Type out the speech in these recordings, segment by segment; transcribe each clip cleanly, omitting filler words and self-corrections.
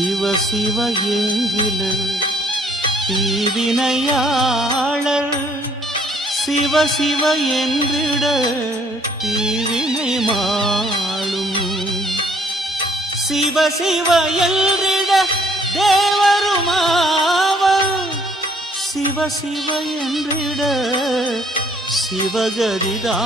சிவ சிவ என்கிற தீவினையாளர் சிவ சிவ என்றிட தீவினை மாளும் சிவ சிவ என்றிட தேவருமாவர் சிவ சிவ என்றிட சிவகதிதானே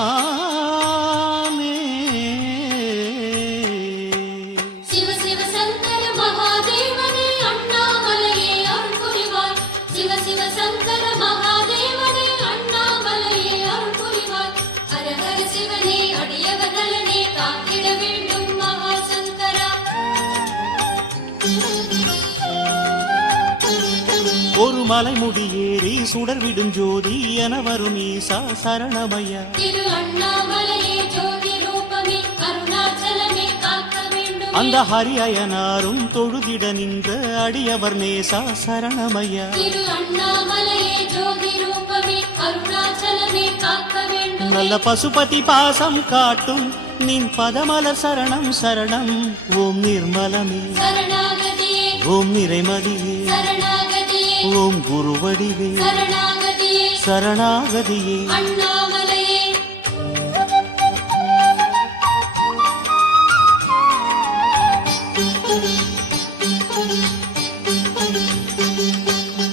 ஒரு மலைமுடி ஏறி சுடர்விடும் ஜோதி என வரும் ஈசா சரணமையா திரு அண்ணாமலையே ஜோதி ரூபமே அருணாச்சலமே காக்க வேண்டும் அந்த ஹரியனாரும் தொழுதிட நின்ற அடியவர் நேசா சரணமையா திரு அண்ணாமலையே ஜோதி ரூபமே அருணாச்சலமே காக்க வேண்டும் நல்ல பசுபதி பாசம் காட்டும் நின் பதமலர் சரணம் சரணம் ஓம் நிர்மலமே சரணாகதியே ஓம் நிறைமதியே சரணாகதியே ஓம் குருவடிவே சரணாகதியே சரணாகதியே அண்ணாமலையே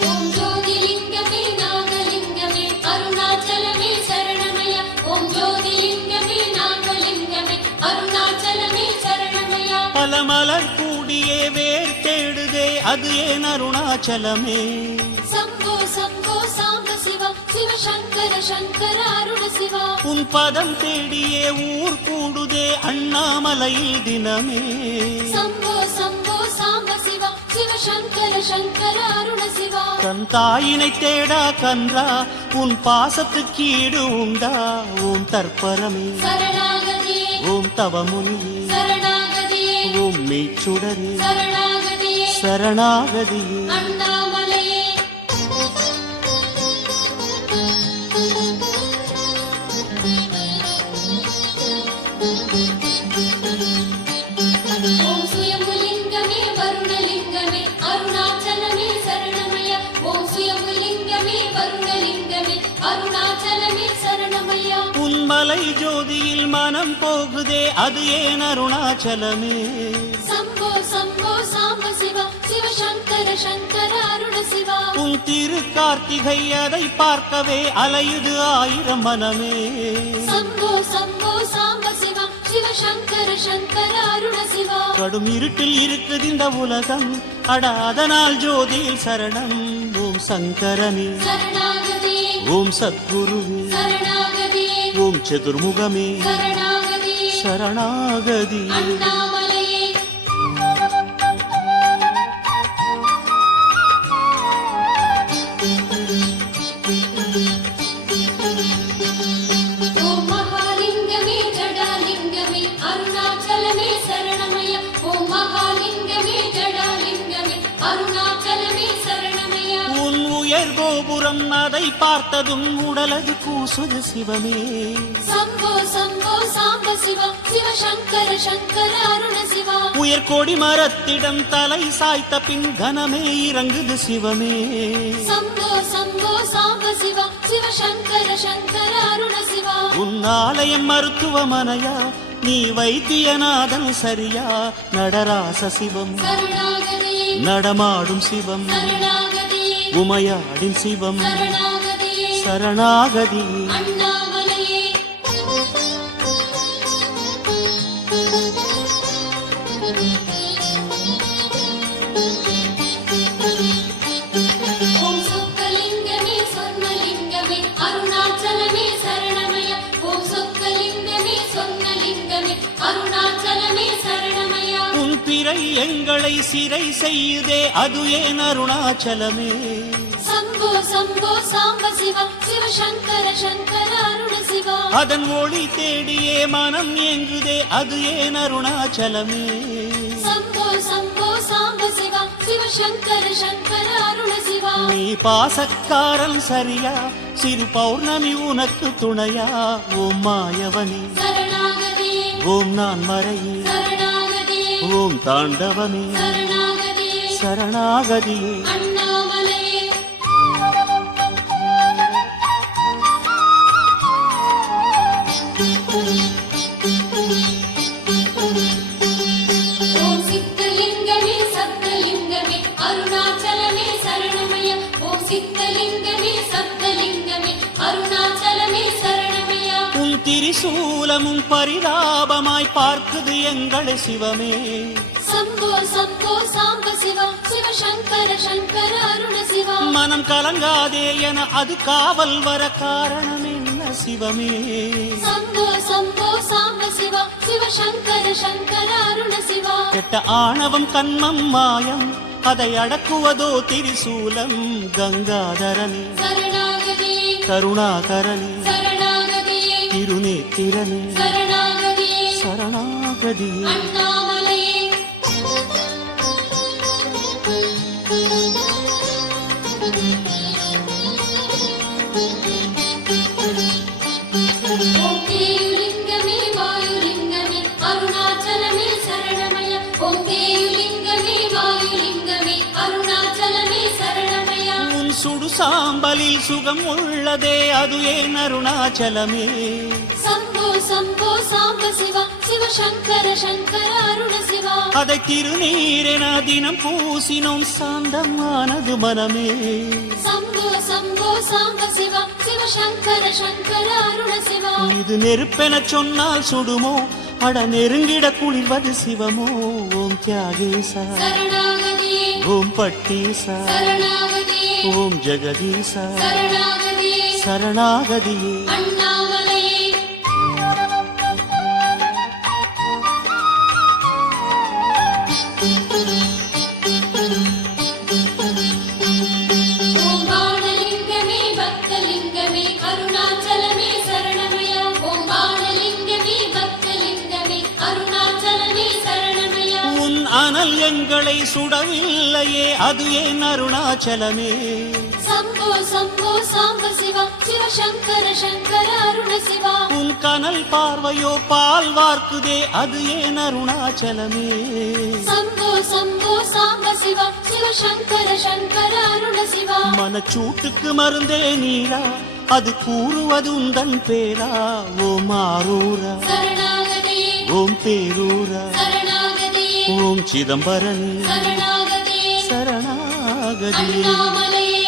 ஓம் ஜோதிலிங்கமே நாகலிங்கமே அருணாச்சலமே சரணமயா ஓம் ஜோதிலிங்கமே நாகலிங்கமே அருணாச்சலமே சரணமயா பல மலர் கூடியே வேர் தேடுதே அது ஏன் அருணாச்சலமே சம்போ சம்போ சாம்ப சிவா சிவ சங்கர சங்கர அருண சிவா உன் பதம் தேடியே ஊர் கூடுதே அண்ணாமலையில் தினமே சம்போ சம்போ சாம்ப சிவா சிவ சங்கர சங்கர அருண சிவா தன் தாயினை தேடா கன்றா உன் பாசத்துக்கு ஈடு உண்டா ஓம் தற்பரமே சரணாகதியே ஓம் தவமுனியே சரணாகதியே ஓம் மெய்ச்சுடரே சரணாகதியே சரணாகதியே அண்ணாமலையே ஓம் சுயம்புலிங்கமே வருணலிங்கமே அருணாச்சலமே சரணமயா ஓம் சுயம்புலிங்கமே வருணலிங்கமே அருணாச்சலமே சரணமயா உன்மலை ஜோதியில் மனம் போகுதே அது ஏன் அருணாச்சலமே சம்போ சம்போ சாம்ப சிவா சிவ சங்கர சங்கர அருண சிவா உன் திரு கார்த்திகை அதை பார்க்கவே அலையுது ஆயிரம் மனமே சம்போ சம்போ சாம்ப சிவா சிவ சங்கர சங்கர அருண சிவா கடும் இருட்டில் இருக்குது இந்த உலகம் அட அதனால் ஜோதியில் சரணம் ஓம் சங்கரனே சரணாகதியே ஓம் சத்குருவே சரணாகதியே ஓம் சதுர்முகமே சரணாகதியே சரணாகதி அண்ணாமலையே ஓம் மகாலிங்கமே ஜடாலிங்கமே அருணாச்சலமே சரணமய ஓம் மகாலிங்கமே ஜடாலிங்கமே அருணாச்சலமே சரணமய உன் உயர் கோபுரம் அதை பார்த்ததும் உடலது கூசுது சிவமே சம்போ சம்போ சாம்ப சிவா சிவ சங்கர சங்கர அருண சிவா உயர் கொடி மரத்திடம் தலை சாய்த்த பின் கனமே இறங்குது சிவமே சம்போ சம்போ சாம்ப சிவா சிவ சங்கர சங்கர அருண சிவா உன் ஆலயம் மருத்துவமனையா நீ வைத்தியநாதன் சரியா நடராச சிவம் சரணாகதியே நடமாடும் சிவம் சரணாகதியே உமையாடின் சிவம் சரணாகதியே சரணாகதி அண்ணாமலையே ஓம் சொக்கலிங்கமே சொர்ணலிங்கமே அருணாச்சலமே சரணமய ஓம் சொக்கலிங்கமே சொர்ணலிங்கமே அருணாச்சலமே சரணமய உன் பிறை எங்களை சிறை செய்யுதே அது ஏன் அருணாச்சலமே சம்போ சம்போ சாம்ப சிவா சிவ சங்கர சங்கர அருண சிவா அதன் ஒளி தேடியே மனம் ஏங்குதே அது ஏன் அருணாச்சலமே சம்போ சம்போ சாம்ப சிவா சிவ சங்கர சங்கர அருண சிவா நீ பாசக்காரன் சரியா சிறு பௌர்ணமி உனக்கு துணையா ஓம் மாயவனே சரணாகதியே ஓம் நான் மறையே சரணாகதியே ஓம் தாண்டவமே சரணாகதியே சரணாகதியே அண்ணாமலையே ஓம் சித்தலிங்கமே சப்தலிங்கமே அருணாச்சலமே சரணமய ஓம் சித்தலிங்கமே சப்தலிங்கமே அருணாச்சலமே சரணமய உன் திரிசூலமும் பரிதாபமாய் பார்க்குது எங்களை சிவமே சம்போ சம்போ சாம்ப சிவா சிவ சங்கர சங்கர அருண சிவா மனம் கலங்காதே என அது காவல் வர காரணம் என்ன சிவமே சம்போ சம்போ சாம்ப சிவா சிவ சங்கர சங்கர அருண சிவா கெட்ட ஆணவம் கண்மம் மாயம் அதை அடக்குவதோ திரிசூலம் கங்காதரனே சரணாகதியே கருணாகரனே சரணாகதியே திருநேத்திரனே சரணாகதியே சரணாகதியே அண்ணாமலையே ஓம் தேயுலிங்கமே வாயுலிங்கமே அருணாச்சலமே சரணமய ஓம் தேயுலிங்கமே வாயுலிங்கமே அருணாச்சலமே சரணமய உன் சுடு சாம்பலில் சுகம் உள்ளதே அது ஏன் அருணாச்சலமே சம்போ சம்போ சாம்ப சிவா சிவ சங்கர சங்கர அருண சிவா அதை திருநீரென தினம் பூசினோம் சாந்தமானது மனமே சம்போ சம்போ சாம்ப சிவா சிவ சங்கர சங்கர அருண சிவா இது நெருப்பென சொன்னால் சுடுமோ அட நெருங்கிட குளிர்வது சிவமோ ஓம் தியாகேசா சரணாகதியே ஓம் பட்டீசா சரணாகதியே ஓம் ஜெகதீசா சரணாகதியே சரணாகதியே அண்ணாமலையே ஓம் பாணலிங்கமே பக்தலிங்கமே அருணாச்சலமே சரணமய ஓம் பாணலிங்கமே பக்தலிங்கமே அருணாச்சலமே சரணமய உன் அனல் எங்களை சுடவில்லையே அது ஏன் அருணாச்சலமே சம்போ சம்போ சாம்ப சிவா சிவ சங்கர சங்கர அருண சிவா உன் கனல் பார்வையோ பால் வார்க்குதே அது ஏன் அருணாச்சலமே சம்போ சம்போ சாம்ப சிவா சிவ சங்கர சங்கர அருண சிவா மனச்சூட்டுக்கு மருந்தே நீரா அது கூறுவது உந்தன் பேரா ஓம் ஆரூரா சரணாகதியே ஓம் பேரூரா சரணாகதியே ஓம் சிதம்பரனே சரணாகதியே சரணாகதியே அண்ணாமலையே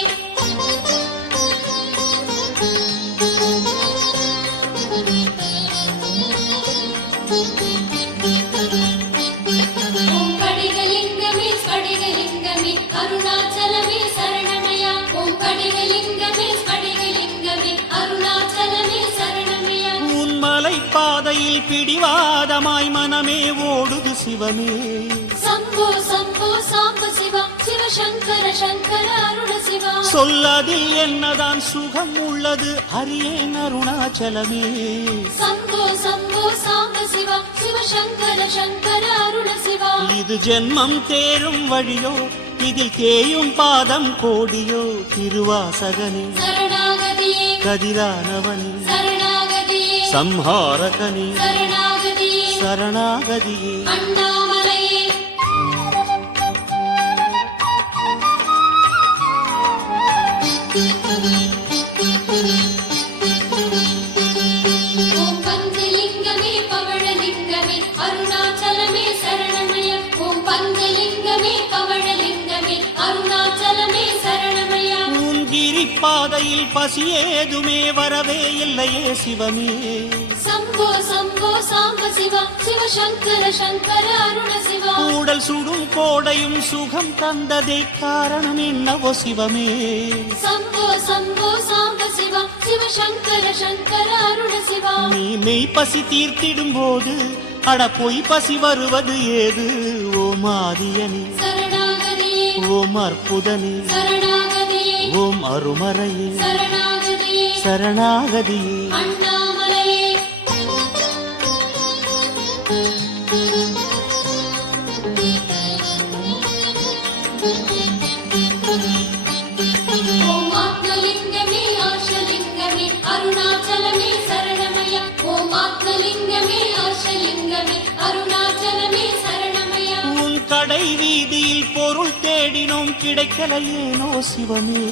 ஓம் படிகலிங்கமே ஸ்படிகலிங்கமே அருணாச்சலமே சரணமய ஓம் படிகலிங்கமே ஸ்படிகலிங்கமே அருணாச்சலமே சரணமய உன் மலை பாதையில் பிடிவாதமாய் மனமே ஓடுது சிவமே சம்போ சம்போ சாம்ப சிவா சிவ சங்கர சங்கர அருண சிவா சொல்லதில் என்னதான் சுகம் உள்ளது அறியேன் அருணாச்சலமே சம்போ சம்போ சாம்ப சிவா சிவ சங்கர சங்கர அருண சிவா இது ஜென்மம் தேரும் வழியோ இதில் தேயும் பாதம் கோடியோ திருவாசகனே சரணாகதியே கதிரானவனே சரணாகதியே சம்ஹாரகனே சரணாகதியே சரணாகதியே அண்ணாமலையே ஓம் பஞ்சலிங்கமே பவழலிங்கமே அருணாச்சலமே சரணமய ஓம் பஞ்சலிங்கமே பவழலிங்கமே அருணாச்சலமே சரணமய உன் கிரி பாதையில் பசி ஏதுமே வரவே இல்லையே சிவமே சம்போ சம்போ சாம்ப சிவா சிவ சங்கர சங்கர அருண சிவா கூடல் சுடும் கோடையும் சுகம் தந்ததே காரணம் என்னவோ சிவமே சம்போ சம்போ சாம்ப சிவா சிவ சங்கர சங்கர அருண சிவா நீ மெய் பசி தீர்த்திடும் போது அட பொய் பசி வருவது ஏது ஓம் ஆதியனே சரணாகதியே ஓம் அற்புதனே சரணாகதியே ஓம் அருமறையே சரணாகதியே சரணாகதியே அண்ணாமலையே ஓம் ஆத்மலிங்கமே ஆஷலிங்கமே அருணாச்சலமே சரணமய ஓம் ஆத்மலிங்கமே ஆஷலிங்கமே அருணாச்சலமே சரணமய உன் கடை வீதியில் பொருள் தேடினோம் கிடைக்கலையேனோ சிவமே.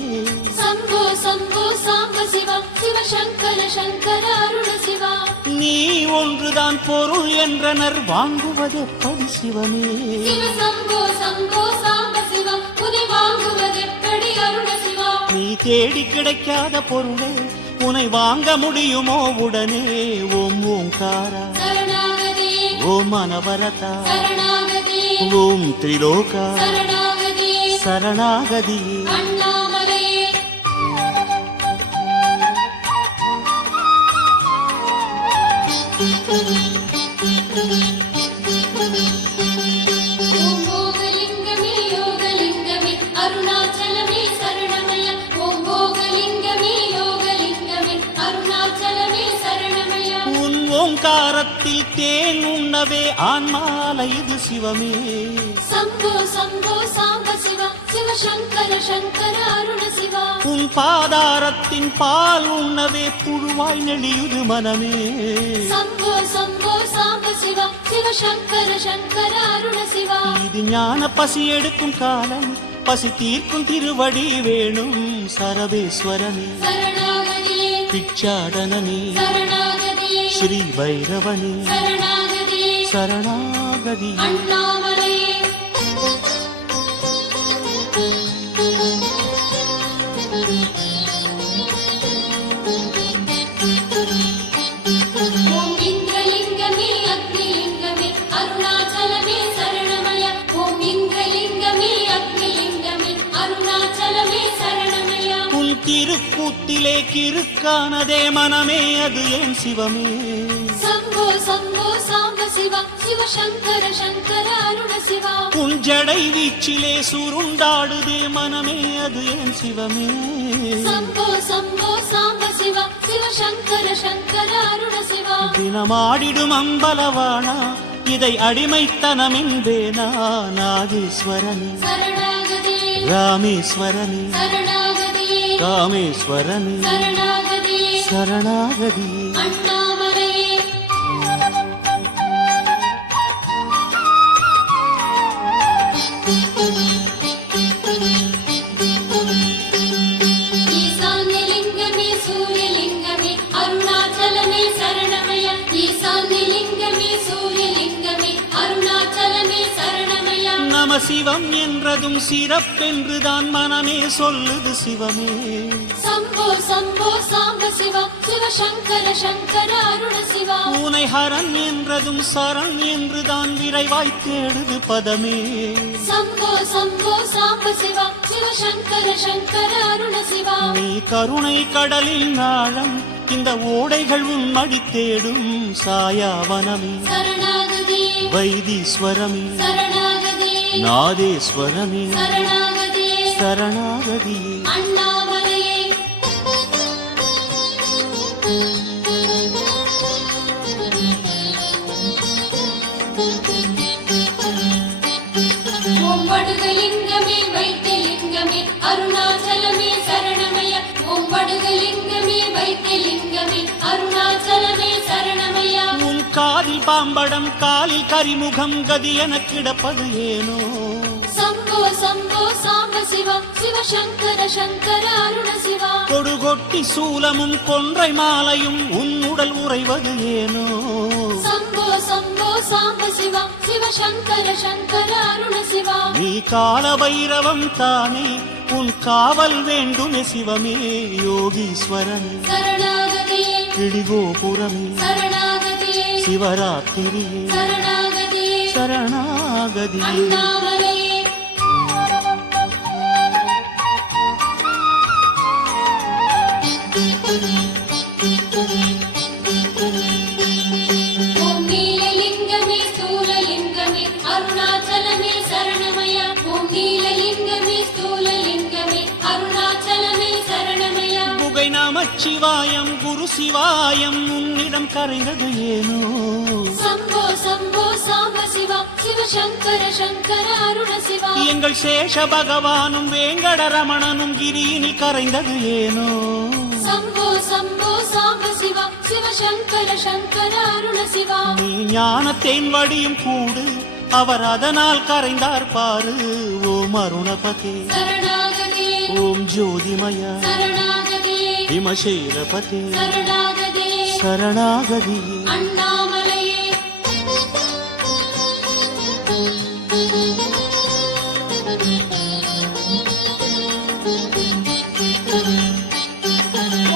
சம்போ சம்போ சாம்ப சிவா சிவ சங்கர சங்கர அருண சிவா. நீ ஒன்றுதான் பொருள் என்றனர் வாங்குவதெப்படி சிவமே. சிவ சம்போ சம்போ சாம்ப சிவா உனை வாங்குவதெப்படி அருண சிவா. நீ தேடி கிடைக்காத பொருளே உனை வாங்க முடியுமோ உடனே. ஓம் ஓங்காரா சரணாகதே ஓம் அனவரதா சரணாகதே ஓம் திரிலோகா சரணாகதே சரணாகதியே. அண்ணாமலையே ஓம் போகலிங்கமே யோகலிங்கமே அருணாச்சலமே சரணமய. ஓம் போகலிங்கமே யோகலிங்கமே அருணாச்சலமே சரணமய. உன் ஓங்காரத்தில் தேன் உண்ணவே ஆன்மாலை இது சிவமே. சம்போ சம்போ சாம்ப சிவா சிவ சங்கர சங்கர அருண சிவா. உன் பாதாரத்தின் பால் உண்ணவே புழுவாய் நெளியுது மனமே. சம்போ சம்போ சாம்ப சிவா சிவ சங்கர சங்கர அருண சிவா. இது ஞான பசி எடுக்கும் காலம் பசி தீர்க்கும் திருவடி வேணும். சரபேஸ்வரனே சரணாகதே பிச்சாடனே சரணாகதே ஸ்ரீ பைரவனே சரணாகதே சரணாகதி. அண்ணாமலையே ஓம் இந்திரலிங்கமே அக்னிலிங்கமே அருணாச்சலமே சரணமய. ஓம் இந்திரலிங்கமே அக்னிலிங்கமே அருணாச்சலமே சரணமய. உன் திருக்கூத்திலே கிறுக்கானதே மனமே அது ஏன் சிவமே. சம்போ சம்போ சாம்ப சிவா சிவ சங்கர சங்கர அருண சிவா. உன் ஜடை வீச்சிலே சுருண்டாடுதே மனமே அது ஏன் சிவமே. சம்போ சம்போ சாம்ப சிவா சிவ சங்கர சங்கர அருண சிவா. தினமாடிடும் அம்பலவானா இதை அடிமைத்தனமென்பேனா. நாகேஸ்வரனே சரணாகதே ராமேஸ்வரனே சரணாகதே காமேஸ்வரனே சரணாகதே சரணாகதியே. அண்ணாமலையே ஈசான்யலிங்கமே சூரியலிங்கமே அருணாச்சலமே சரணமய. ஈசான்யலிங்கமே சூரியலிங்கமே அருணாச்சலமே சரணமய. நம சிவம் என்றதும் சிறப்பென்றுதான் மனமே சொல்லுது சிவமே. சம்போ சம்போ சாம்ப சிவா சிவ சங்கர சங்கர அருண சிவா. உனை ஹரன் என்றதும் சரண் என்றுதான் விரைவாய் தேடுது பதமே. சம்போ சம்போ சாம்ப சிவா சிவ சங்கர சங்கர அருண சிவா. நீ கருணை கடலில் நாழம் இந்த ஓடைகள் உன் மடி தேடும். சாயாவனமே சரணாகதே வைத்தீஸ்வரமே சரணாகதே நாதேஸ்வரமே சரணாகதே சரணாகதியே. அண்ணாமலையே ஓம் வடுகலிங்கமே வைத்தியலிங்கமே அருணாச்சலமே சரணமய. ஓம் வடுகலிங்கமே வைத்தியலிங்கமே அருணாச்சலமே சரணமய. உன் காதில் பாம்படம் காலில் கரிமுகம் கதி என கிடப்பது ஏனோ. சம்போ சம்போ சாம்ப சிவா சிவ சங்கர சங்கர அருண சிவா. கொடுகொட்டி சூலமும் கொன்றை மாலையும் உன் உடல் உறைவது ஏனோ. சம்போ சம்போ சாம்ப சிவா சிவ சங்கர சங்கர அருண சிவா. நீ கால பைரவம் தானே உன் காவல் வேண்டுமே சிவமே. யோகீஸ்வரனே சரணாகதே கிடிகோபுரமே சரணாகதே சிவராத்திரியே சரணாகதே சரணாகதியே. அண்ணாமலையே ஓம் நீலலிங்கமே ஸ்தூலலிங்கமே அருணாச்சலமே சரணமய. ஓம் நீலலிங்கமே ஸ்தூலலிங்கமே அருணாச்சலமே சரணமய. புகை நமச்சிவாயம் குரு சிவாயம் உன்னிடம் கரைந்தது ஏனோ. சம்போ சம்போ சாம்ப சிவா சிவ சங்கர சங்கர அருண சிவா. எங்கள் சேஷ பகவானும் வேங்கடரமணனும் கிரியினில் கரைந்தது ஏனோ. சம்போ சம்போ சாம்ப சிவா சிவ சங்கர சங்கர அருண சிவா. நீ ஞானத்தேன் வடியும் கூடு அவர் அதனால் கரைந்தார் பாரு. ஓம் அருணபதே சரணாகதி ஓம் ஜோதிமயா சரணாகதி விமசேனபதே சரணாகதி சரணாகதி. அண்ணாமலையே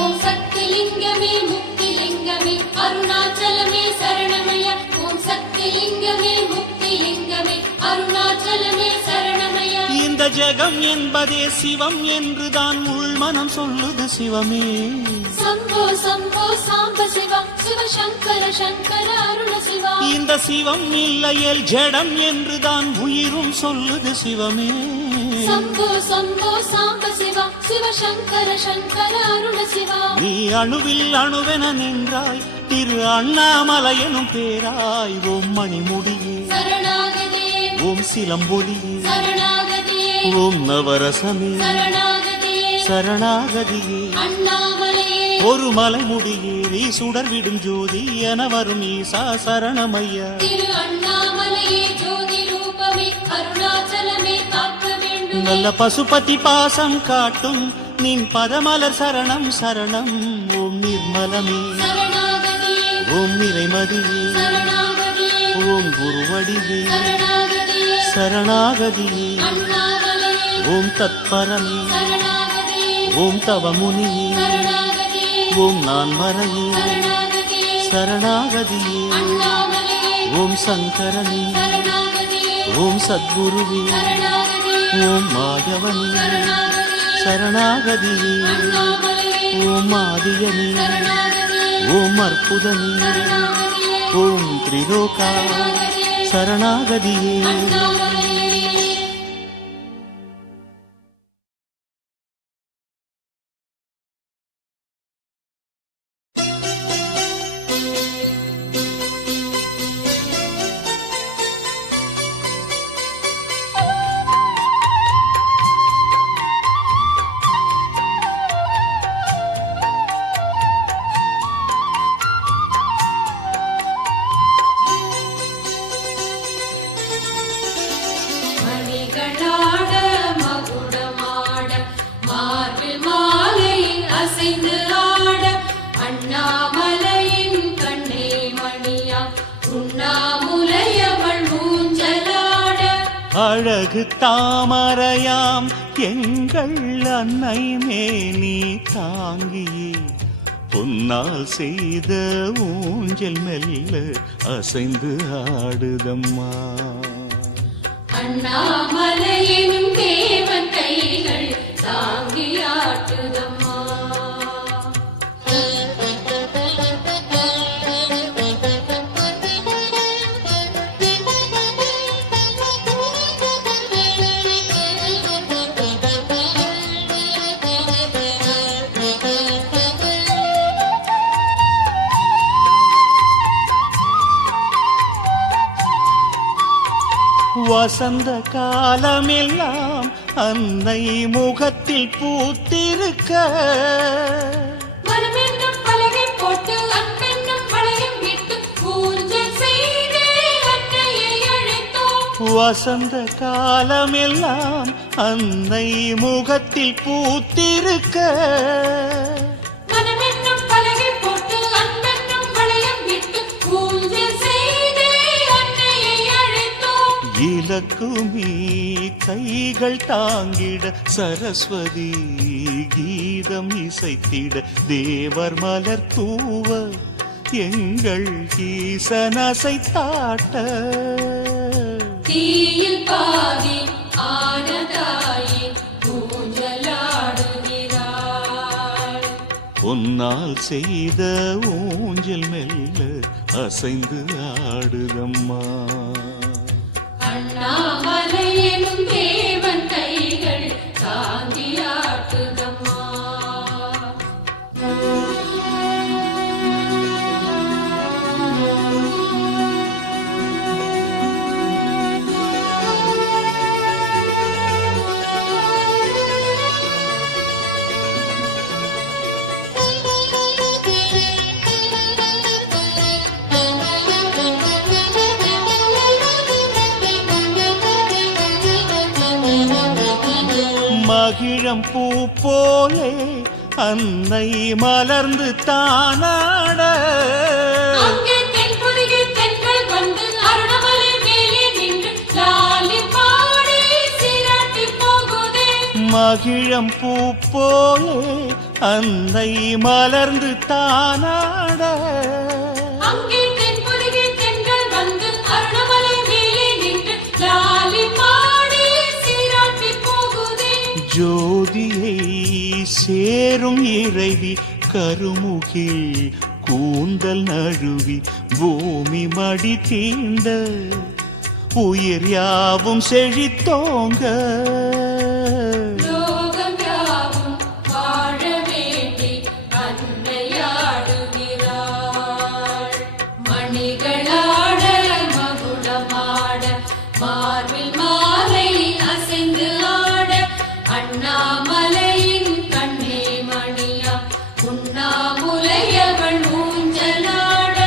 ஓம் சக்திலிங்கமே முக்திலிங்கமே அருணாச்சலமே சரணமய. ஓம் சக்திலிங்கமே முக்திலிங்கமே அருணாச்சலமே சரணமய. இந்த ஜெகம் என்பதே சிவம் என்றுதான் உள்மனம் சொல்லுது சிவமே. சம்போ சம்போ சாம்ப சிவா சிவ சங்கர சங்கர அருண சிவா. இந்த சிவம் இல்லையேல் ஜடம் என்றுதான் உயிரும் சொல்லுது சிவமே. சம்போ சம்போ சாம்ப சிவா சிவ சங்கர சங்கர அருண சிவா. நீ அணுவில் அணுவென நின்றாய் திரு அண்ணாமலை எனும் பேராய். ஓம் மணிமுடியே சரணாகதி ஓம் சிலம்பொலியே சரணாகதி ஓம் நவரசமே சரணாகதி சரணாகதியே. அண்ணாமலையே ஒரு மலைமுடியேறி சுடர் விடும் ஜோதி என வரும் ஈசா சரணமையா. திரு அண்ணாமலையே ஜோதி ரூபமே அருணாச்சலமே காக்க வேண்டும். நல்ல பசுபதி பாசம் காட்டும் நின் பதமலர் சரணம் சரணம். ஓம் நிர்மலமே சரணாகதி ஓம் நிறைமதியே சரணாகதி ஓம் குருவடிவே சரணாகதி சரணாகதியே. அண்ணாமலையே ஓம் தத்பரமே சரணாகதி ஓம் தவமுனியே சரணாகதி ஓம் நான்மறையே சரணாகதி சரணாகதியே. அண்ணாமலையே ஓம் சங்கரனே சரணாகதி ஓம் சத்குருவே சரணாகதி ஓம் மாயவனே சரணாகதி சரணாகதியே. அண்ணாமலையே ஓம் ஆதியனே சரணாகதி ஓம் அற்புதனே சரணாகதி ஓம் திரிலோகா சரணாகதியே. அண்ணாமலையே. மணிகளாட மகுடமாட மார்பில் மாலை அசைந்து ஆட அண்ணாமலையின் கண்ணே மணியா உண்ணாமுலையவள் ஊஞ்சலாட. அழகு தாமரையாம் எங்கள் அன்னை மேனி தாங்கியே பொன்னால் செய்த ஊஞ்சல் மெல்ல அசைந்து ஆடுதம்மா. அண்ணாமலையின் தேவன் கைகள் தாங்கியாட்டுதம்மா. வசந்த காலமெல்லாம் அன்னை முகத்தில் பூத்திருக்க மனமென்னும் பலகை போட்டு அன்பென்னும் வளையம் விட்டு ஊஞ்சல் செய்தே அன்னையை அழைத்தோம். வசந்த காலமெல்லாம் அன்னை முகத்தில் பூத்திருக்க மனமென்னும் பலகை போட்டு அன்பென்னும் வளையம் விட்டு ஊஞ்சல் செய்தே அன்னையை அழைத்தோம். இலக்குமி கைகள் தாங்கிட சரஸ்வதி கீதம் இசைத்திட தேவர் மலர் தூவ எங்கள் ஈசனசை தாட்ட. தீயில் பாதி ஆனதாயே ஊஞ்சலாடுகிறாள். பொன்னால் செய்த ஊஞ்சல் மெல்ல அசைந்து ஆடுதம்மா. அண்ணாமலையெனும் தேவன் கைகள் தாங்கியாட்டுதம்மா. மகிழம் பூ போலே அன்னை மலர்ந்து தானாட அங்கே தென்பொதிகை தென்றல் வந்து அருணமலை மேலே நின்று லாலி பாடி சீராட்டி போகுதே. மகிழம் பூ போலே அன்னை மலர்ந்து தானாட அங்கே தென்பொதிகை தென்றல் வந்து அருணமலை மேலே நின்று லாலி பாடி சீராட்டி போகுதே. ஜோதியை சேரும் இறைவி கருமுகில் கூந்தல் நழுவி பூமி மடி தீண்ட உயிர் யாவும் செழித்தோங்க லோகம் யாவும் வாழ வேண்டி அன்னையாடுகிறாள். மணிகளாட மகுடமாட மார்பில் மாலை அசைந்து ஆட அண்ணாமலையின் கண்ணே மணியா உண்ணாமுலையவள் ஊஞ்சலாட.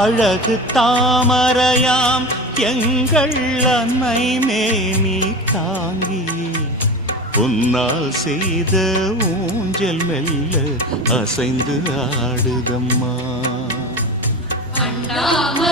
அழகு தாமரையாம் எங்கள் அன்னை மேனி தாங்கியே உன்னால் செய்த ஊஞ்சல் மெல்ல அசைந்து ஆடுதம்மா. அண்ணாமலை